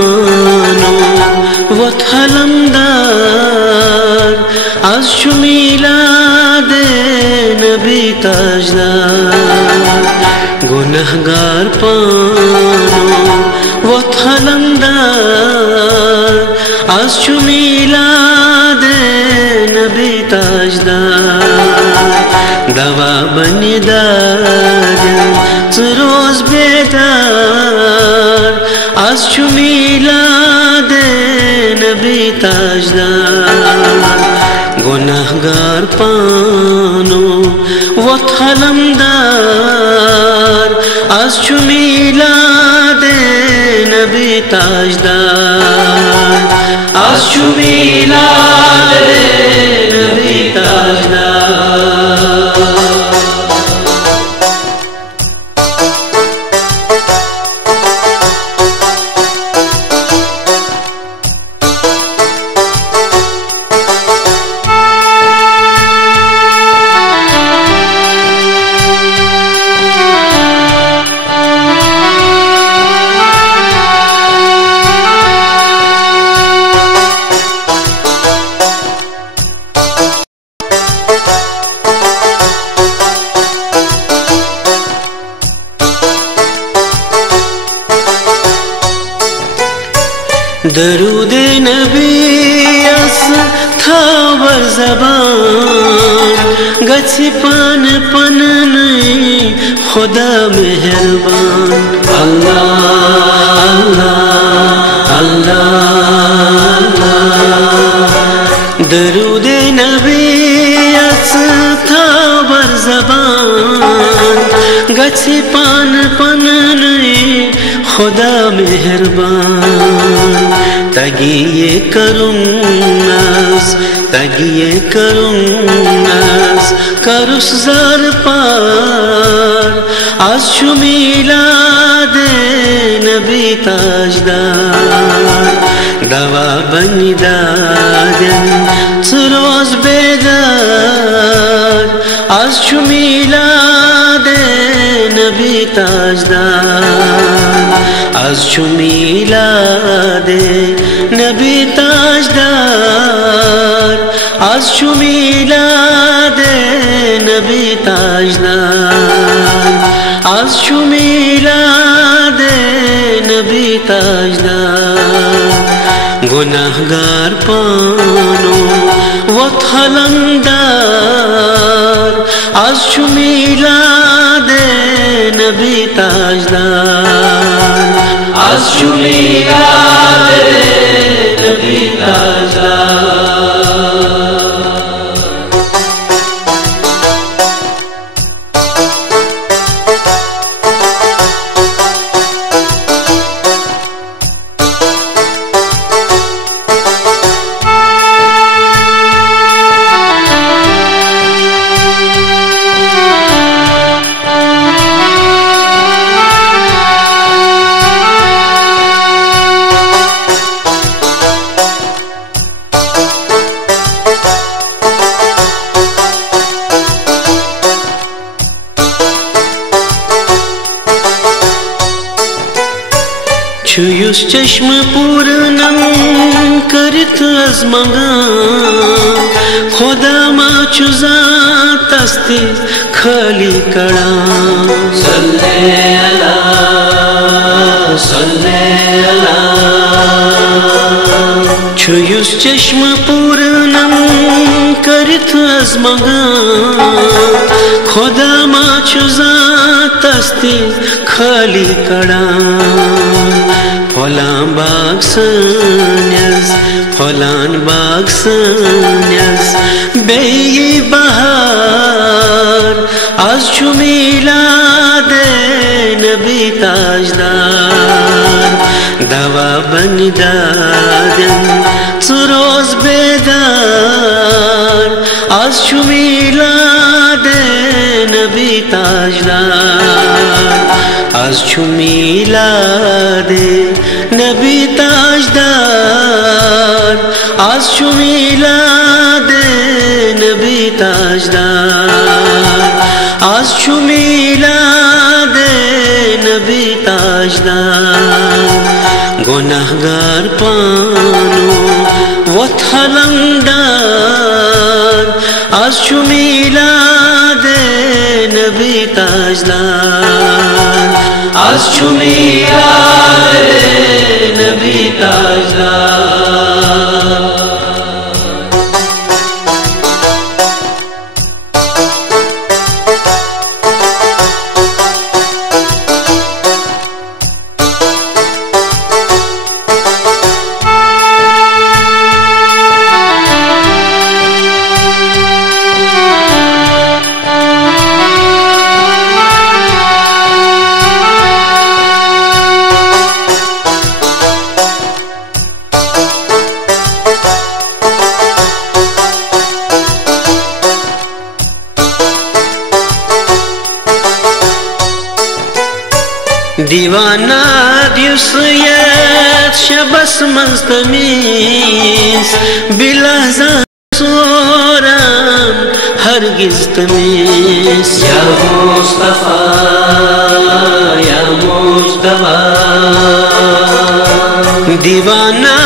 पानो वत हलमदार आज छु मिलाद नबी ताजदार गुनहगार पानो वत हलमदार आज छु मिलाद नबी ताजदार दवा बनी दादन रोज बेदार आज छु मिलाद नबी ताजदार गुनहगार पानो वत हलमदार आज छु मिलाद नबी ताजदार आज छु मिलाद नबी ताजदार दरूद नबी अस था बर ज़बान गछि पान पन नहीं खुदा मेहरबान अल्लाह अल्लाह अल्लाह दरूद नबी अस था बर ज़बान गछि पान पन नहीं खुदा मेहरबान तगिए करुन्नास करुस ज़र पार आज छु मिलाद नबी ताजदार दवा बनी दादन रोज बेदार आज छु मिलाद नबी ताजदार आज छु मिलाद नबी ताजदार आज छु मिलाद नबी ताजदार आज छु मिलाद नबी ताजदार गुनहगार पानो वत हलमदार आज छु मिलाद नबी ताजदार आज छु मिलाद नबी ताजदार छुयुस चश्म पूर्णम करित अजमगा खुदा मा चुजात अस्ति खाली कड़ा सल्ले अला छुयुस चश्म पूर्णम करित अजमगा खुदा मा चुजात अस्ति खाली कड़ा फलान बाग सन्यास बेई बहार आज छु मिलाद नबी ताजदार दवा बनी दादन रोज बेदार आज छु मिलाद नबी ताजदार आज छु मिलाद नबी ताजदार आज छु मिलाद नबी ताजदार आज छु मिलाद नबी ताजदार गुनाह गुनाहगार पानो वत हलंगदार आज छु मिलादे नबी ताजदार आज छु मिलादे नबी ताजदार दीवाना दिवसयत शबस मंस्तमीस बिलहज़ान सोरान हरगिज तमीस या मुस्तफा या मुस्तफा दीवाना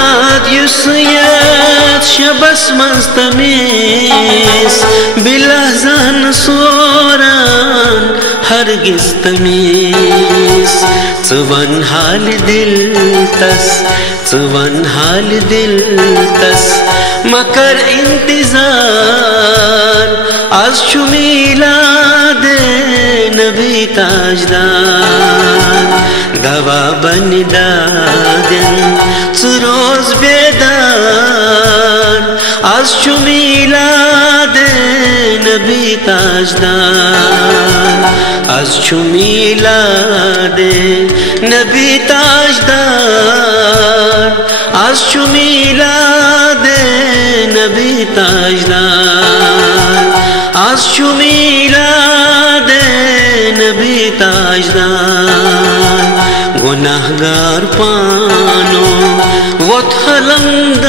दिवसयत शबस मंस्तमीस बिलहज़ान सोरान हरगिज तमीस वन हाल दिल तस मकर इंतजार आज छु मिलादे नबी ताजदार दवा बन दादन रोज बेदार आज छु मिलादे नबी ताजदार आज छु मिलादे नबी ताजदार आज छु मिलादे नबी ताजदार आज छु मिलादे नबी ताजदार गुनाहगार पानो वत हलंगदार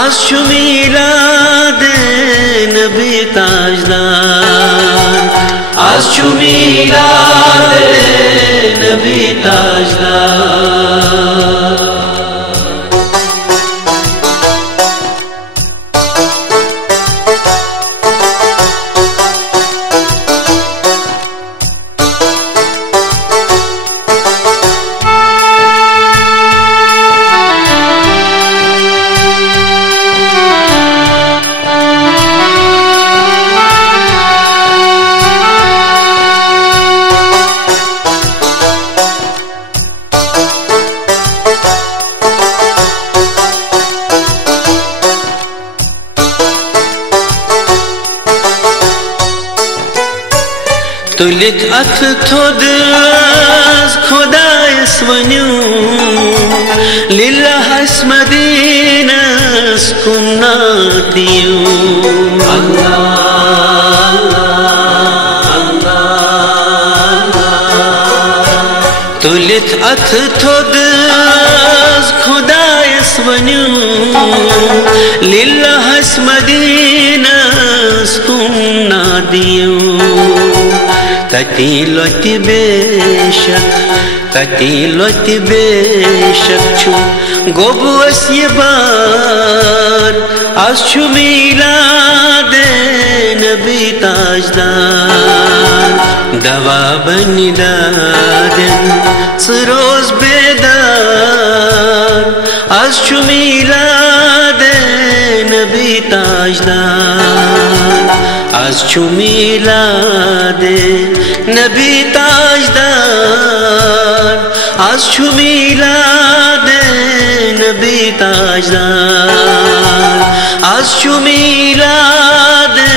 आज छु मिलादे नबी ताजदार आज छु मिलादे नबी ताजदार तुलित अथ थोद खुदायस वन्यू लिल्लाहस मदीनस कुन्नातियू तुलित अथ थोद खुदायस वन्यू लिल्लाहस मदीनस कुन्नातियू तती लोति बेशक छु गोबुअस ये बार आज छु मिलादे नबी ताजदार दवा बनी दादन रोज बेदार आज छु मिलादे नबी ताजदार आज छु मिलादे नबी ताजदार आज छु मिलादे नबी ताजदार आज छु मिलादे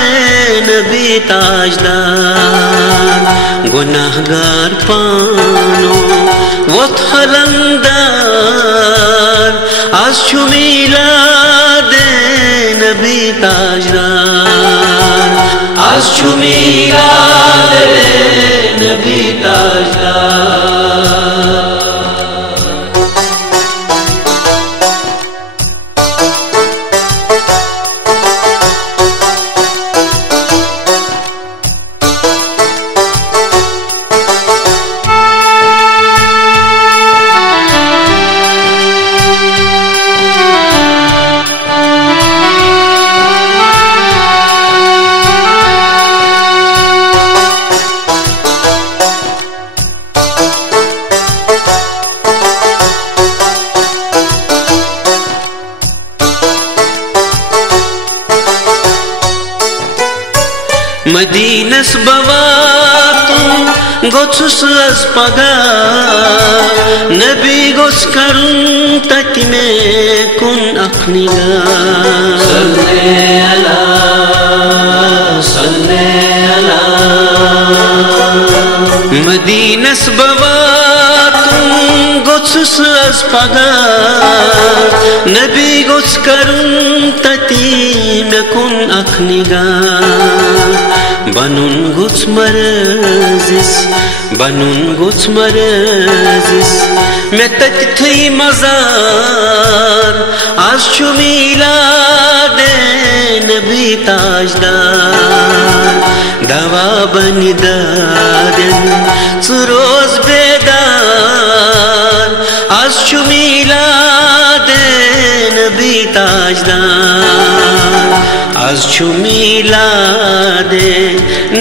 नबी ताजदार गुनाहगार पानो वत हलंगदार आज छु मिलादे नबी ताजदार आज छु मिलादे नबी ताजदार मदीनस बवातुन गोछुस अज पगा नबी गोछ करुन तति में कुन अखनिगा सल्ले अला मदीनस बवातुन गोछुस अज पगा नबी गोछ करुन तति में कुन अखनिगा बनून गुच मरजिस मैं तक थी मजार आज शुमीला दे नबी ताजदार दवा बनी दादन सुरोज बेदार आज शुमीला दे नबी ताजदार आज शुमीला दे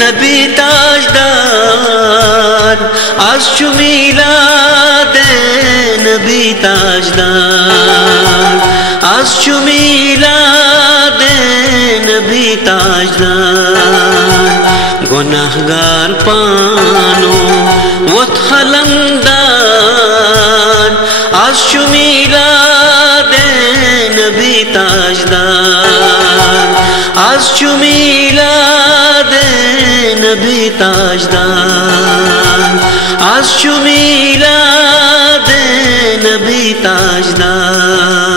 नबी ताजदार आज शुमीला दे नबी ताजदार आज शुमीला दे नबी ताजदार गुनाहगार पानो वत खलंदार आज शुमीला दे नबी ताजदार आज शुमीला दे नबी ताजदार आज शुमीला दे नबी ताजदार।